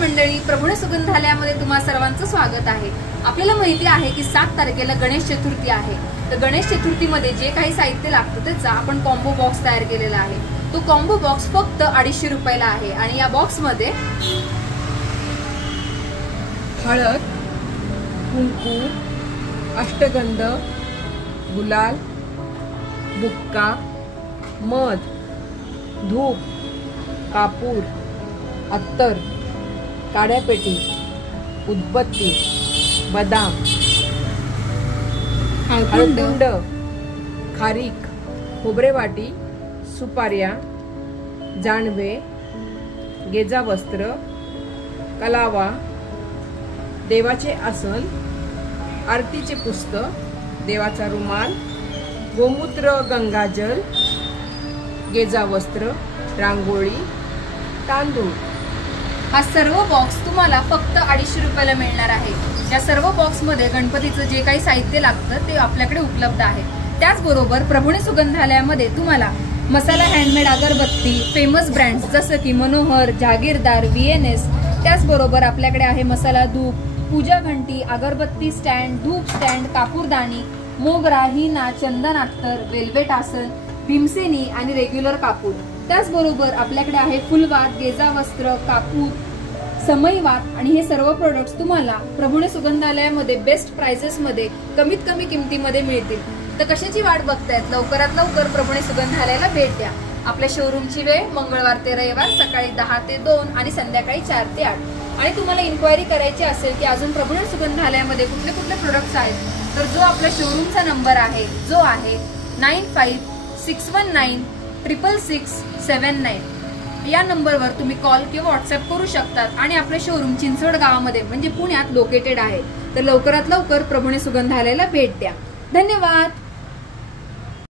मंडळी, प्रभुणे सुगंधालयामध्ये तुम्हा सर्वांचं स्वागत आहे। आपल्याला माहिती आहे की 7 तारखेला गणेश चतुर्थी आहे। तर गणेश चतुर्थीमध्ये जे काही साहित्य लागतं त्याचा आपण कॉम्बो बॉक्स तयार केलेला आहे। तो कॉम्बो बॉक्स फक्त 250 रुपयाला आहे आणि या बॉक्स मध्ये हळद, कुंकू, अष्टगंध, गुलाल, बुक्का, मध, धूप, कापूर, अत्तर, काड्यापेटी, उदबत्ती, बदाम, हळकुंड, खारीक, खोबरेवाटी, सुपाऱ्या, जानवे, गेजा वस्त्र, कलावा, देवाचे आसन, आरतीचे पुस्तक, देवाचा रुमाल, गोमूत्र, गंगाजल, गेजा वस्त्र, रांगोळी, तांदूळ। हा सर्व बॉक्स तुम्हाला फक्त 250 रुपयाला मिळणार आहे। या सर्व बॉक्स मध्ये गणपतीचं जे काही साहित्य लागतं ते आपल्याकडे उपलब्ध आहे। त्याचबरोबर प्रभुणे सुगंधालयामध्ये तुम्हाला मसाला हँडमेड अगरबत्ती, फेमस ब्रँड्स जसं की मनोहर, जागीरदार, VNS, त्याचबरोबर आपल्याकडे आहे मसाला धूप, पूजा घंटी, अगरबत्ती स्टँड, धूप स्टँड, कापूरदानी, मोगरा, हिना, चंदन अत्तर, वेल्वेट आसन, भीमसेनी आणि रेग्युलर कापूर। त्याचबरोबर आपल्याकडे आहे फुलवात, गेजा वस्त्र, कापूर, समईवात आणि हे सर्व प्रोडक्ट्स तुम्हाला प्रभुणे सुगंधालयामध्ये बेस्ट प्राइसेस मध्ये कमीत कमी किमतीमध्ये मिळतील। तर कशाची वाट बघतायत? लवकरात लवकर प्रभुणे सुगंधालयाला भेट द्या। आपल्या शोरूमची वेळ मंगळवार ते रविवार सकाळी 10 ते 2 आणि संध्याकाळी 4 ते 8। आणि तुम्हाला इन्क्वायरी करायची असेल की अजून प्रभुणे सुगंधालयामध्ये कुठले कुठले प्रोडक्ट्स आहेत तर जो आपल्या शोरूमचा नंबर आहे जो आहे 9561966679 या नंबरवर तुम्ही कॉल किंवा व्हॉट्सअप करू शकतात आणि आपले शोरूम चिंचवड गावामध्ये म्हणजे पुण्यात लोकेटेड आहे। तर लवकरात लवकर प्रभुणे सुगंधालयाला भेट द्या। धन्यवाद।